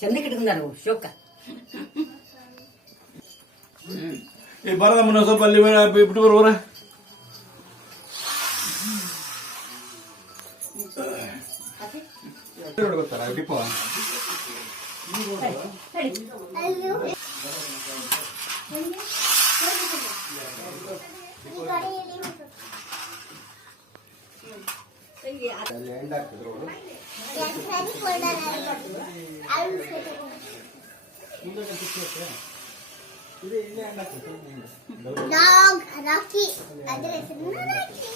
ಚಂದ ಕಿಟ್ಕೊಂಡಾರ ಶೋಕ ಬರದ ಮುನ್ನ ಸ್ವಲ್ಪ ಅಲ್ಲಿ ಬಿಟ್ಟು ಬರೋರ ಗೊತ್ತಾರ ಟಿಪ್ಪ ರಾಕಿ ಅದರ ಹೆಸರು ರಾಕಿ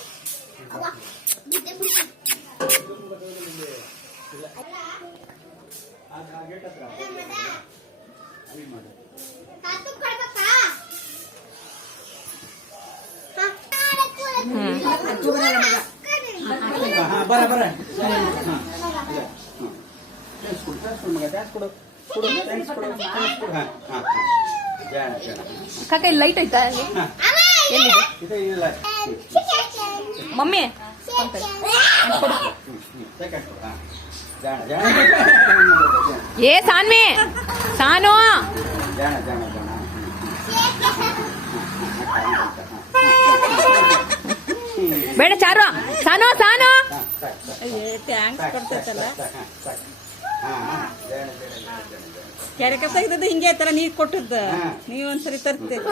ಅವ್ವ ಬಿಟ್ಟೆ ಬಿಟ್ಟು ಕಾಕ ಲೈಟ್ ಐತಾ ಮಮ್ಮಿ ಏ ಸಾನ್ವಿ ಸಾನು ಬೇಡ ಚಾರು ಸಾನು ಸಾನು ಟ್ಯಾಂಕ್ಸ್ ಕೊಡ್ತೈತಲ್ಲ ಕ್ಯಾರೆಕಪ್ ತೆಗ್ದದ್ದು ಹಿಂಗೆ ತರ ನೀರ್ ಕೊಟ್ಟದ್ದು ನೀವೊಂದ್ಸರಿ ತರ್ತೇವೆ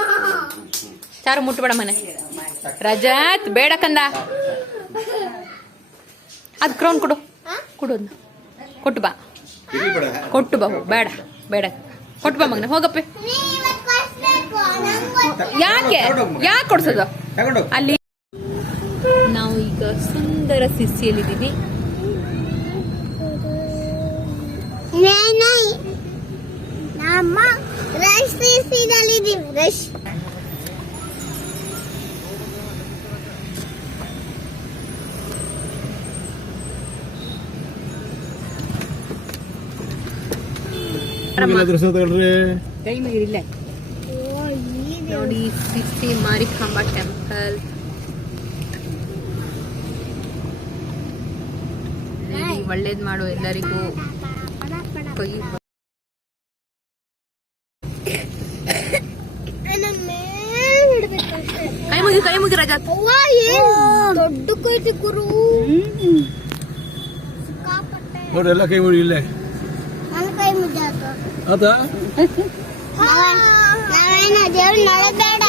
ಚಾರು ಮುಟ್ಬೇಡ ಮನೆ ರಜತ್ ಬೇಡ ಕಂದ ಅದ್ ಕ್ರೌನ್ ಕೊಡು ಕೊಡು ಕೊಟ್ಟು ಬಾ ಕೊಟ್ಟು ಬಾ ಬೇಡ ಬೇಡ ಕೊಟ್ಟು ಬಾ ಮಗನ ಹೋಗಪ್ಪ ಯಾಕೆ ಯಾಕೆ ಕೊಡ್ಸೋದು ಅಲ್ಲಿ ನಾವು ಈಗ ಸುಂದರ ಸಿಸಿಯಲ್ಲಿದ್ದೀವಿ ನಮ್ಮ ರಶ್ ಸಿಸಿದಲ್ಲಿದ್ದೀವಿ ರಶ್ ಕೈ ಮುಗಿರಿಲ್ಲ ನೋಡಿ ಸಿಸಿ ಮಾರಿಕಾಂಬ ಟೆಂಪಲ್ ಒಳ್ಳೇದ್ ಮಾಡು ಎಲ್ಲರಿಗೂ ಕೈ ಕೈ ಮುಗಿ ರಾಜ ದೊಡ್ಡ ಕೈತಿ ಗುರು ನೋಡಿ ಎಲ್ಲ ಕೈ ಮುಗಿ ಇಲ್ಲೇ ನನ್ನ ಕೈ ಮುಗ್ದಾಕ ಅದ ನಾವೇನ ದೇವ್ರ ನಡಬೇಡ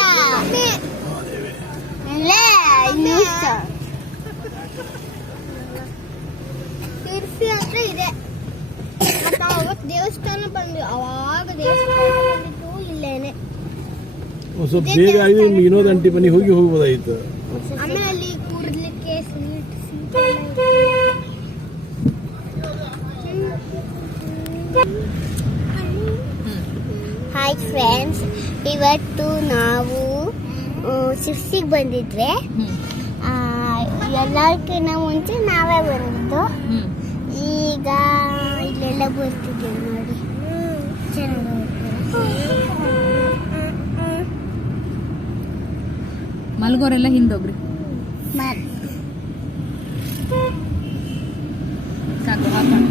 ತಿರ್ಸಿ ಹತ್ರ ಇದೆ ಅವತ್ತು ದೇವಸ್ಥಾನ ಬಂದ್ವಿ ಅವಾಗ ದೇವಸ್ಥಾನ ಬಂದಿತ್ತು ಇಲ್ಲೇನೆ ಸ್ವಲ್ಪ ಬೇಗ ಆಗಿ ವಿನೋದ್ ಅಂಟಿ ಮನೆಗೆ ಹೋಗ್ಬೋದಾಗಿತ್ತು ಆಮೇಲೆ ಅಲ್ಲಿ ಕೂರ್ಲಿಕ್ಕೆ ಹಾಯ್ ಫ್ರೆಂಡ್ಸ್, ಇವತ್ತು ನಾವು ಸಿಕ್ಸಿಗೆ ಬಂದಿದ್ವಿ. ಎಲ್ಲಕ್ಕಿಂತ ಮುಂಚೆ ನಾವೇ ಬಂದಿದ್ದು. ಈಗ ಇಲ್ಲೆಲ್ಲ ಬರ್ತಿದ್ದೀವಿ ನೋಡಿ, ಚೆನ್ನಾಗಿ ಮಲ್ಗೋರೆಲ್ಲ ಹಿಂದೋಗ್ರಿ ಸಾಕು ಹಾಕೋಣ,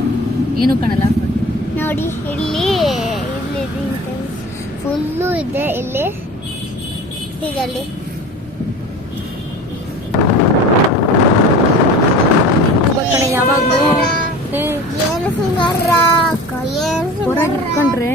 ಏನು ಕಾಣಲ್ಲ ನೋಡಿ. ಇಲ್ಲಿ ಫುಲ್ಲು ಇದೆ, ಇಲ್ಲಿ ಇದರಲ್ಲಿ ಯಾವಾಗಲೂ ಏನು ಸಿಂಗಾರ ಹೊರಗೆ ಇಟ್ಕೊಂಡ್ರೆ